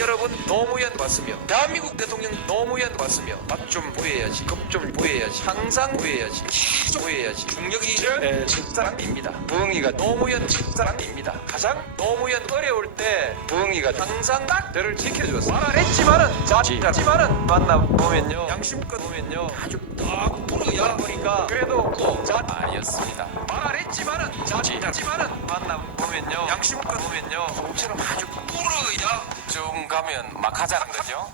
여러분 노무현 봤으며 대한민국 대통령 노무현 봤으며 맛 좀 보여야지 겁 좀 보여야지 항상 보여야지 계속 보여야지. 중력이 네, 실사람입니다. 부엉이가 노무현 실사람입니다. 가장 노무현 어려울 때 부엉이가 항상 딱 저를 지켜주었어요. 말안 했지만은 자지만은 만나 보면요. 양심껏 보면요. 아주 딱 불어야 보니까 그래도 꼭자 아니었습니다. 말안 했지만은 자지만은 만나 보면요. 양심껏 보면요. 공처럼 아주 불어야 좀 가면 막 하자는 거죠